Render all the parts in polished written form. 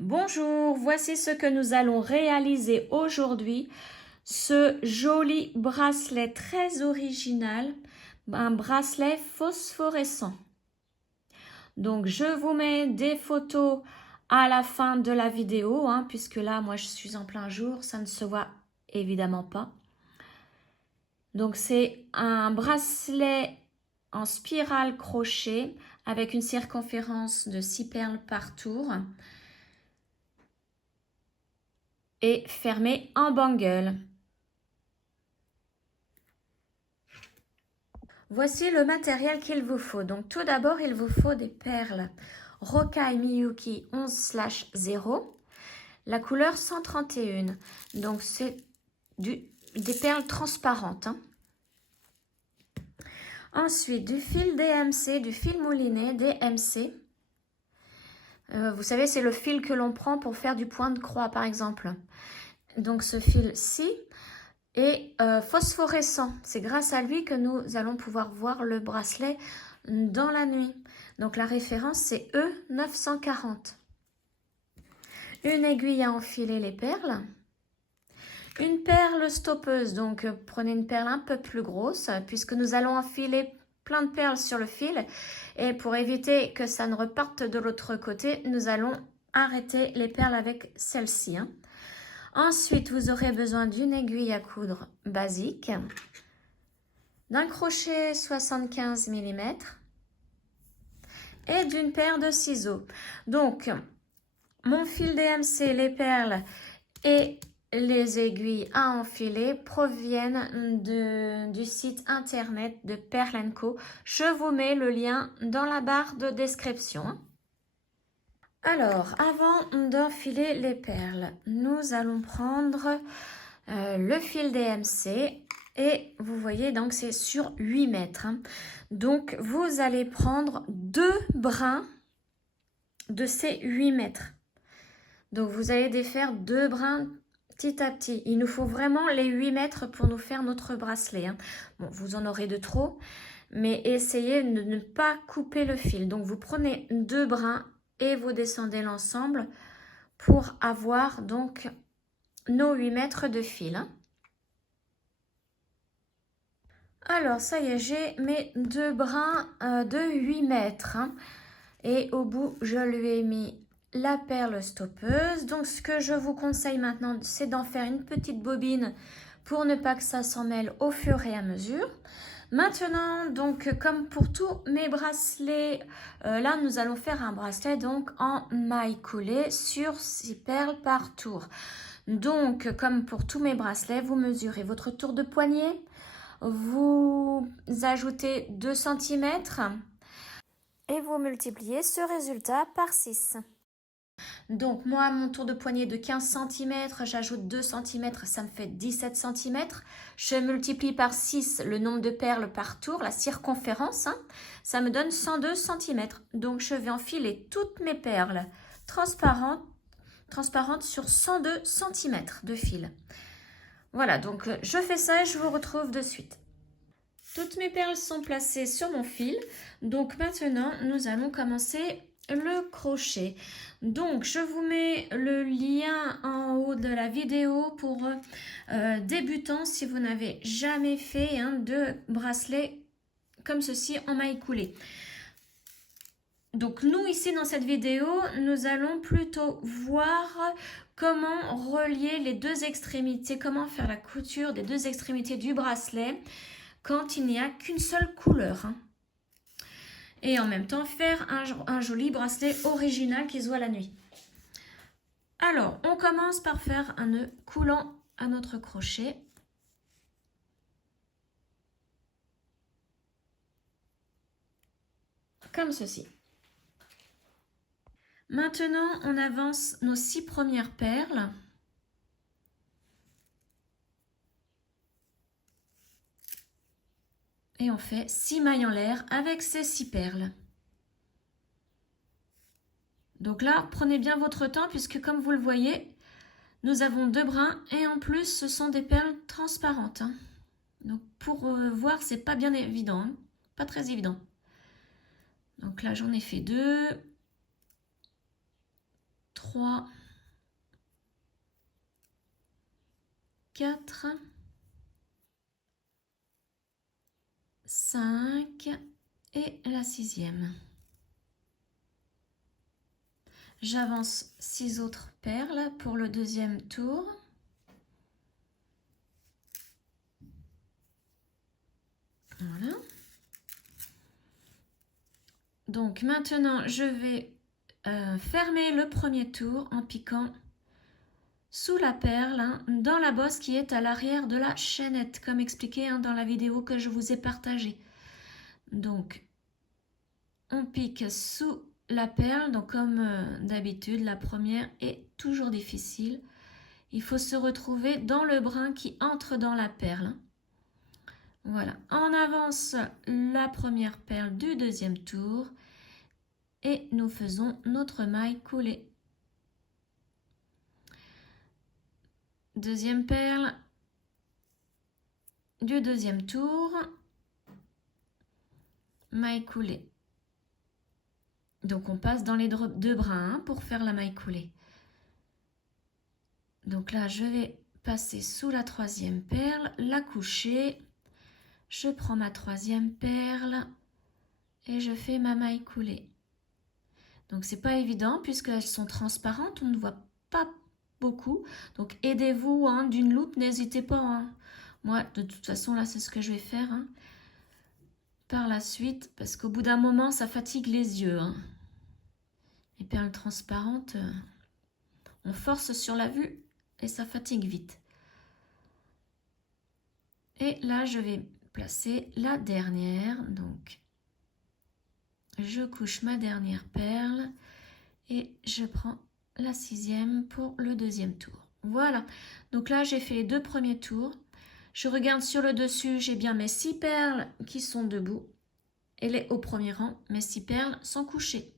Bonjour, voici ce que nous allons réaliser aujourd'hui. Ce joli bracelet très original, un bracelet phosphorescent. Donc je vous mets des photos à la fin de la vidéo, puisque là moi je suis en plein jour, ça ne se voit évidemment pas. Donc c'est un bracelet en spirale crochet avec une circonférence de 6 perles par tour. Et fermé en bangle. Voici le matériel qu'il vous faut. Donc tout d'abord, il vous faut des perles Rokai Miyuki 11/0, la couleur 131. Donc c'est des perles transparentes. Ensuite, du fil DMC, du fil mouliné DMC. Vous savez, c'est le fil que l'on prend pour faire du point de croix, par exemple. Donc ce fil-ci est phosphorescent. C'est grâce à lui que nous allons pouvoir voir le bracelet dans la nuit. Donc la référence c'est E940. Une aiguille à enfiler les perles. Une perle stoppeuse, donc prenez une perle un peu plus grosse puisque nous allons enfiler plein de perles sur le fil. Et pour éviter que ça ne reparte de l'autre côté, nous allons arrêter les perles avec celle-ci. Ensuite, vous aurez besoin d'une aiguille à coudre basique, d'un crochet 75 mm et d'une paire de ciseaux. Donc, mon fil DMC, les perles et les aiguilles à enfiler proviennent du site internet de Perle & Co. Je vous mets le lien dans la barre de description. Alors, avant d'enfiler les perles, nous allons prendre le fil DMC et vous voyez, donc c'est sur 8 mètres. Donc, vous allez prendre 2 brins de ces 8 mètres. Donc, vous allez défaire 2 brins petit à petit. Il nous faut vraiment les 8 mètres pour nous faire notre bracelet. Bon, vous en aurez de trop, mais essayez de ne pas couper le fil. Donc, vous prenez 2 brins et vous descendez l'ensemble pour avoir donc nos 8 mètres de fil. Alors, ça y est, j'ai mes 2 brins de 8 mètres. Et au bout, je lui ai mis la perle stoppeuse. Donc, ce que je vous conseille maintenant, c'est d'en faire une petite bobine pour ne pas que ça s'en mêle au fur et à mesure. Maintenant, donc, comme pour tous mes bracelets, là, nous allons faire un bracelet donc en maille coulée sur 6 perles par tour. Donc, comme pour tous mes bracelets, vous mesurez votre tour de poignet, vous ajoutez 2 cm et vous multipliez ce résultat par 6. Donc moi, mon tour de poignet de 15 cm, j'ajoute 2 cm, ça me fait 17 cm. Je multiplie par 6 le nombre de perles par tour, la circonférence, ça me donne 102 cm. Donc je vais enfiler toutes mes perles transparentes sur 102 cm de fil. Voilà, donc je fais ça et je vous retrouve de suite. Toutes mes perles sont placées sur mon fil. Donc maintenant, nous allons commencer le crochet. Donc je vous mets le lien en haut de la vidéo pour débutants si vous n'avez jamais fait de bracelet comme ceci en maille coulée. Donc nous ici dans cette vidéo, nous allons plutôt voir comment relier les deux extrémités, comment faire la couture des deux extrémités du bracelet quand il n'y a qu'une seule couleur. Et en même temps faire un joli bracelet original qui se voit la nuit. Alors, on commence par faire un nœud coulant à notre crochet. Comme ceci. Maintenant, on avance nos 6 premières perles. Et on fait 6 mailles en l'air avec ces 6 perles. Donc là, prenez bien votre temps puisque comme vous le voyez, nous avons 2 brins et en plus, ce sont des perles transparentes. Donc pour voir, c'est pas bien évident, pas très évident. Donc là, j'en ai fait 2, 3, 4, 5 et la 6e. J'avance 6 autres perles pour le deuxième tour. Voilà. Donc maintenant, je vais fermer le premier tour en piquant sous la perle, hein, dans la bosse qui est à l'arrière de la chaînette, comme expliqué dans la vidéo que je vous ai partagée. Donc, on pique sous la perle, donc comme d'habitude, la première est toujours difficile. Il faut se retrouver dans le brin qui entre dans la perle. Voilà, on avance la première perle du deuxième tour et nous faisons notre maille coulée. Deuxième perle du deuxième tour, maille coulée. Donc on passe dans les deux brins pour faire la maille coulée. Donc là, je vais passer sous la troisième perle, la coucher. Je prends ma troisième perle et je fais ma maille coulée. Donc c'est pas évident puisqu'elles sont transparentes, on ne voit pas beaucoup. Donc aidez-vous hein, d'une loupe, n'hésitez pas. Hein. Moi, de toute façon, là, c'est ce que je vais faire hein, par la suite parce qu'au bout d'un moment, ça fatigue les yeux. Hein. Les perles transparentes, on force sur la vue et ça fatigue vite. Et là, je vais placer la dernière. Donc, je couche ma dernière perle et je prends la 6e pour le deuxième tour. Voilà. Donc là, j'ai fait les 2 premiers tours. Je regarde sur le dessus, j'ai bien mes 6 perles qui sont debout. Et les au premier rang, mes 6 perles sont couchées.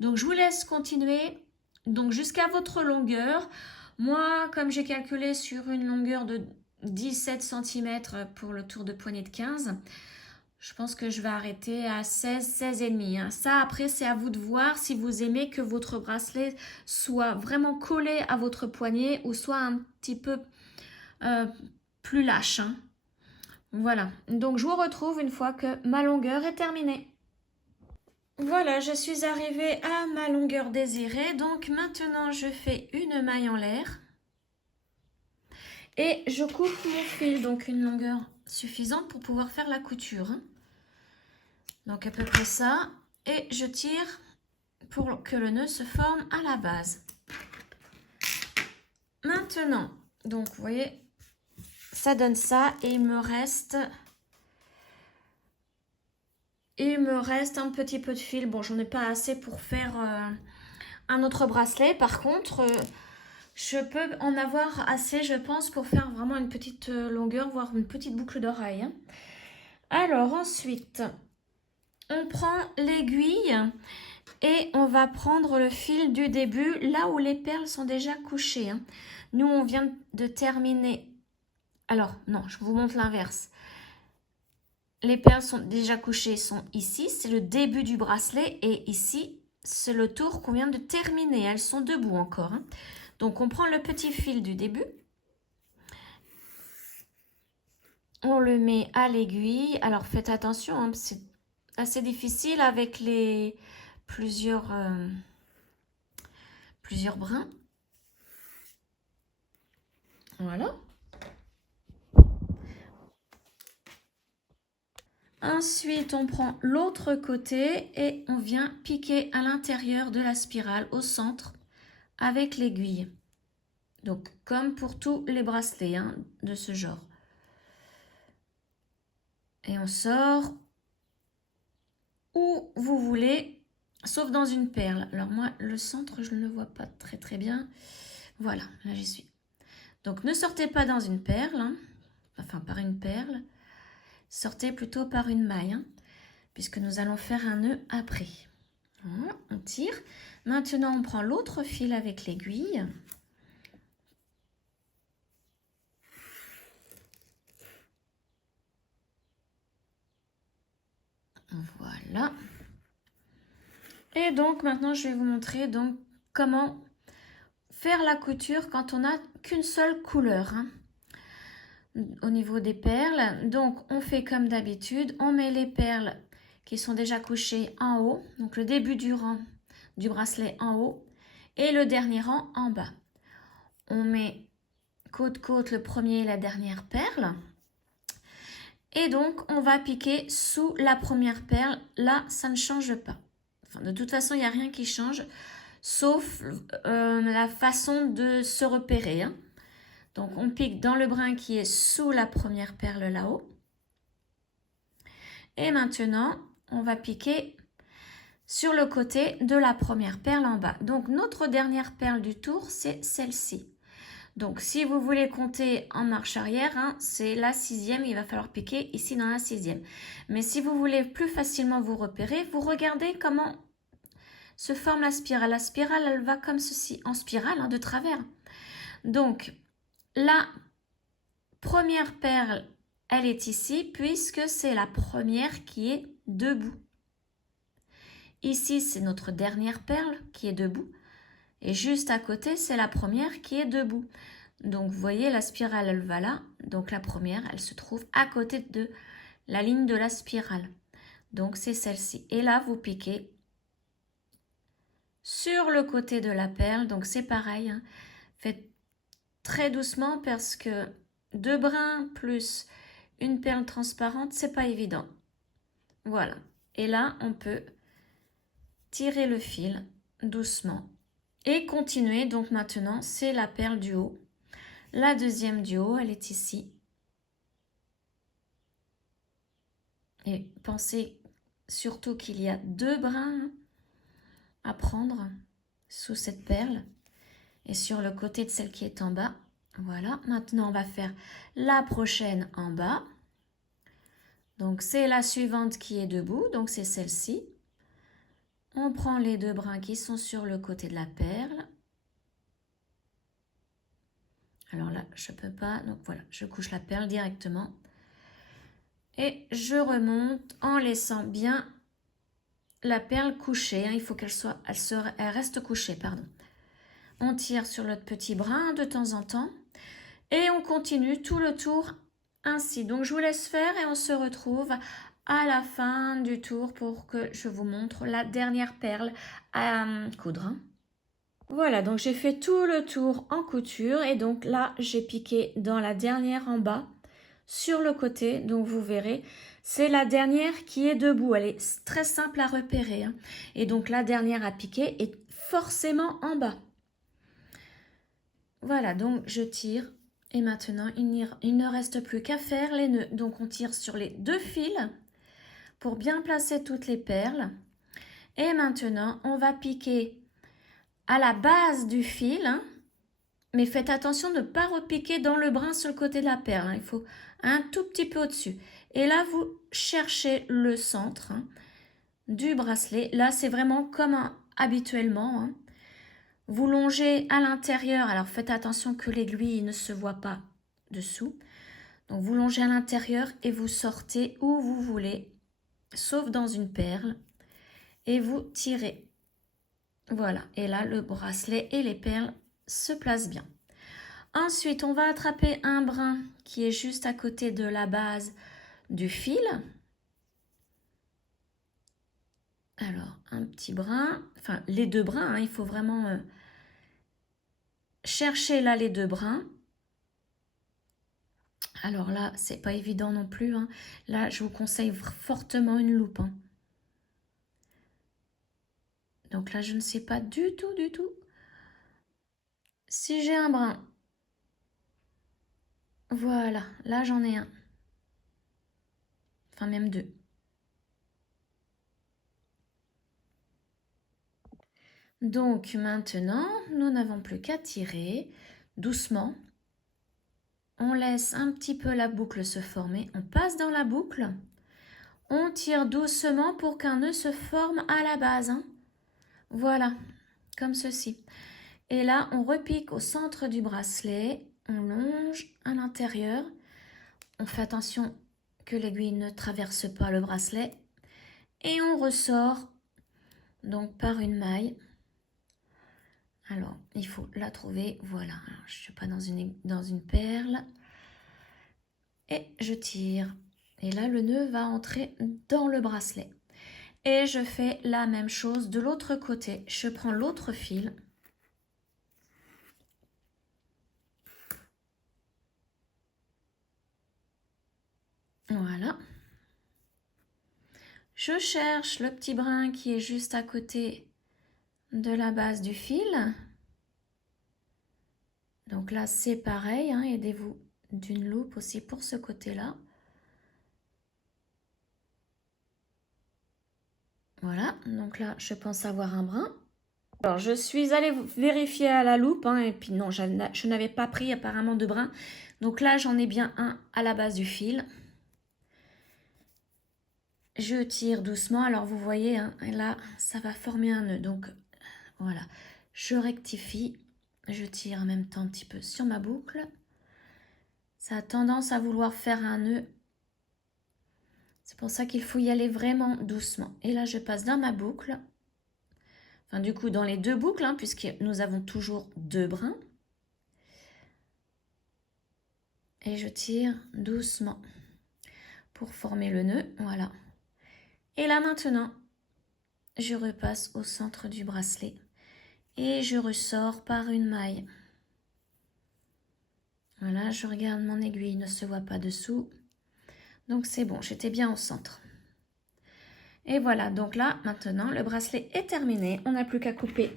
Donc, je vous laisse continuer. Donc, jusqu'à votre longueur. Moi, comme j'ai calculé sur une longueur de 17 cm pour le tour de poignée de 15, je pense que je vais arrêter à 16, 16,5. Hein. Ça, après, c'est à vous de voir si vous aimez que votre bracelet soit vraiment collé à votre poignet ou soit un petit peu plus lâche. Hein. Voilà. Donc, je vous retrouve une fois que ma longueur est terminée. Voilà, je suis arrivée à ma longueur désirée. Donc, maintenant, je fais une maille en l'air. Et je coupe mon fil, donc une longueur suffisante pour pouvoir faire la couture. Donc à peu près ça. Et je tire pour que le nœud se forme à la base. Maintenant, donc vous voyez, ça donne ça et il me reste un petit peu de fil. Bon, j'en ai pas assez pour faire un autre bracelet. Par contre, je peux en avoir assez, je pense, pour faire vraiment une petite longueur, voire une petite boucle d'oreille. Hein. Alors ensuite, on prend l'aiguille et on va prendre le fil du début, là où les perles sont déjà couchées. Hein. Nous, on vient de terminer. Alors, non, je vous montre l'inverse. Les perles sont déjà couchées, sont ici. C'est le début du bracelet et ici, c'est le tour qu'on vient de terminer. Elles sont debout encore. Hein. Donc, on prend le petit fil du début. On le met à l'aiguille. Alors, faites attention, hein, c'est assez difficile avec les plusieurs brins. Voilà. Ensuite, on prend l'autre côté et on vient piquer à l'intérieur de la spirale, au centre, avec l'aiguille. Donc, comme pour tous les bracelets hein, de ce genre. Et on sort où vous voulez, sauf dans une perle. Alors moi, le centre, je ne le vois pas très très bien. Voilà, là j'y suis. Donc, ne sortez pas dans une perle, hein, enfin par une perle. Sortez plutôt par une maille, hein, puisque nous allons faire un nœud après. Voilà, on tire. Maintenant, on prend l'autre fil avec l'aiguille. Voilà. Et donc, maintenant, je vais vous montrer donc comment faire la couture quand on n'a qu'une seule couleur, hein, au niveau des perles. Donc, on fait comme d'habitude, on met les perles qui sont déjà couchées en haut, donc le début du rang du bracelet en haut et le dernier rang en bas. On met côte-côte le premier et la dernière perle. Et donc, on va piquer sous la première perle. Là, ça ne change pas. Enfin, de toute façon, il n'y a rien qui change, sauf la façon de se repérer, hein. Donc, on pique dans le brin qui est sous la première perle là-haut. Et maintenant, on va piquer sur le côté de la première perle en bas. Donc, notre dernière perle du tour, c'est celle-ci. Donc, si vous voulez compter en marche arrière, hein, c'est la 6e, il va falloir piquer ici dans la 6e. Mais si vous voulez plus facilement vous repérer, vous regardez comment se forme la spirale. La spirale, elle va comme ceci, en spirale, hein, de travers. Donc, la première perle, elle est ici, puisque c'est la première qui est debout. Ici, c'est notre dernière perle qui est debout. Et juste à côté, c'est la première qui est debout. Donc, vous voyez, la spirale, elle va là. Donc, la première, elle se trouve à côté de la ligne de la spirale. Donc, c'est celle-ci. Et là, vous piquez sur le côté de la perle. Donc, c'est pareil, hein. Faites très doucement parce que 2 brins plus une perle transparente, c'est pas évident. Voilà. Et là, on peut tirer le fil doucement et continuer. Donc, maintenant, c'est la perle du haut. La deuxième du haut, elle est ici. Et pensez surtout qu'il y a 2 brins à prendre sous cette perle et sur le côté de celle qui est en bas. Voilà, maintenant on va faire la prochaine en bas. Donc c'est la suivante qui est debout, donc c'est celle-ci. On prend les 2 brins qui sont sur le côté de la perle. Alors là, je ne peux pas, donc voilà, je couche la perle directement. Et je remonte en laissant bien la perle couchée, hein. Il faut elle reste couchée, pardon. On tire sur notre petit brin de temps en temps et on continue tout le tour ainsi. Donc je vous laisse faire et on se retrouve à la fin du tour pour que je vous montre la dernière perle à coudre. Voilà, donc j'ai fait tout le tour en couture et donc là j'ai piqué dans la dernière en bas sur le côté. Donc vous verrez, c'est la dernière qui est debout. Elle est très simple à repérer, hein. Et donc la dernière à piquer est forcément en bas. Voilà, donc je tire et maintenant il ne reste plus qu'à faire les nœuds. Donc on tire sur les 2 fils pour bien placer toutes les perles. Et maintenant on va piquer à la base du fil, hein, mais faites attention de ne pas repiquer dans le brin sur le côté de la perle, hein. Il faut un tout petit peu au-dessus. Et là vous cherchez le centre, hein, du bracelet. Là c'est vraiment comme habituellement, hein. Vous longez à l'intérieur, alors faites attention que l'aiguille ne se voit pas dessous. Donc vous longez à l'intérieur et vous sortez où vous voulez, sauf dans une perle, et vous tirez. Voilà, et là le bracelet et les perles se placent bien. Ensuite, on va attraper un brin qui est juste à côté de la base du fil. Alors, un petit brin, enfin les 2 brins, hein, il faut vraiment chercher là les 2 brins. Alors là, c'est pas évident non plus, hein. Là, je vous conseille fortement une loupe, hein. Donc là, je ne sais pas du tout. Si j'ai un brin. Voilà, là j'en ai un. Enfin, même 2. Donc maintenant, nous n'avons plus qu'à tirer doucement. On laisse un petit peu la boucle se former. On passe dans la boucle. On tire doucement pour qu'un nœud se forme à la base, hein. Voilà, comme ceci. Et là, on repique au centre du bracelet. On longe à l'intérieur. On fait attention que l'aiguille ne traverse pas le bracelet. Et on ressort donc par une maille. Alors, il faut la trouver. Voilà, alors, je ne suis pas dans une perle. Et je tire. Et là, le nœud va entrer dans le bracelet. Et je fais la même chose de l'autre côté. Je prends l'autre fil. Voilà. Je cherche le petit brin qui est juste à côté de la base du fil. Donc là, c'est pareil, hein, aidez-vous d'une loupe aussi pour ce côté-là. Voilà, donc là, je pense avoir un brin. Alors, je suis allée vérifier à la loupe, hein, et puis non, je n'avais pas pris apparemment de brin. Donc là, j'en ai bien un à la base du fil. Je tire doucement, alors vous voyez, hein, là, ça va former un nœud. Donc, voilà, je rectifie. Je tire en même temps un petit peu sur ma boucle. Ça a tendance à vouloir faire un nœud. C'est pour ça qu'il faut y aller vraiment doucement. Et là, je passe dans ma boucle. Enfin, du coup, dans les deux boucles, hein, puisque nous avons toujours deux brins. Et je tire doucement pour former le nœud. Voilà. Et là, maintenant, je repasse au centre du bracelet. Et je ressors par une maille. Voilà, je regarde mon aiguille, ne se voit pas dessous. Donc c'est bon, j'étais bien au centre. Et voilà, donc là, maintenant, le bracelet est terminé. On n'a plus qu'à couper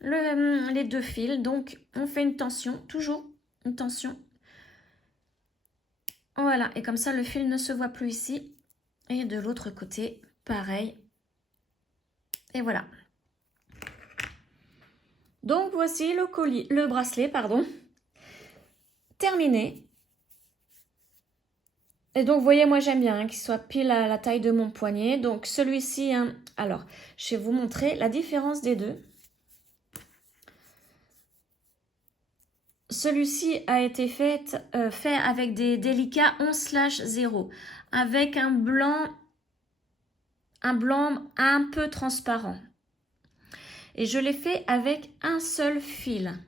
les deux fils. Donc, on fait une tension, toujours une tension. Voilà, et comme ça, le fil ne se voit plus ici. Et de l'autre côté, pareil. Et voilà. Donc, voici le bracelet, pardon, terminé. Et donc, vous voyez, moi, j'aime bien hein, qu'il soit pile à la taille de mon poignet. Donc, celui-ci, hein, alors, je vais vous montrer la différence des deux. Celui-ci a été fait avec des délicats 11/0, avec un blanc un peu transparent. Et je l'ai fait avec un seul fil.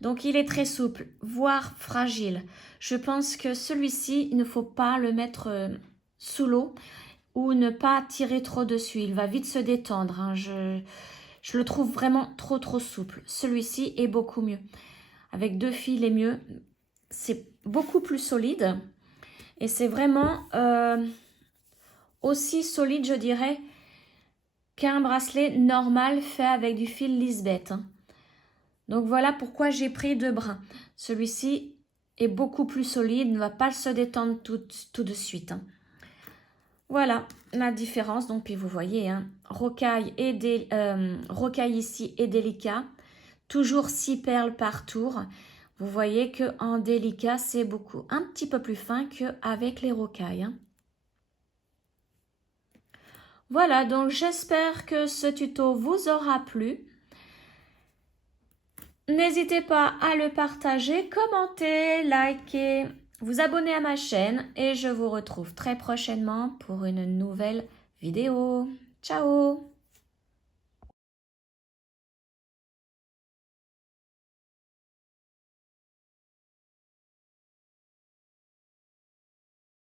Donc, il est très souple, voire fragile. Je pense que celui-ci, il ne faut pas le mettre sous l'eau ou ne pas tirer trop dessus. Il va vite se détendre. Hein. Je le trouve vraiment trop souple. Celui-ci est beaucoup mieux. Avec deux fils est mieux. C'est beaucoup plus solide. Et c'est vraiment aussi solide, je dirais, qu'un bracelet normal fait avec du fil Lisbeth. Hein. Donc voilà pourquoi j'ai pris deux brins. Celui-ci est beaucoup plus solide, ne va pas se détendre tout de suite. Hein. Voilà la différence. Donc puis vous voyez, hein, rocaille ici et délicat. Toujours 6 perles par tour. Vous voyez que en délicat, c'est un petit peu plus fin qu'avec les rocailles. Hein. Voilà, donc j'espère que ce tuto vous aura plu. N'hésitez pas à le partager, commenter, liker, vous abonner à ma chaîne et je vous retrouve très prochainement pour une nouvelle vidéo. Ciao!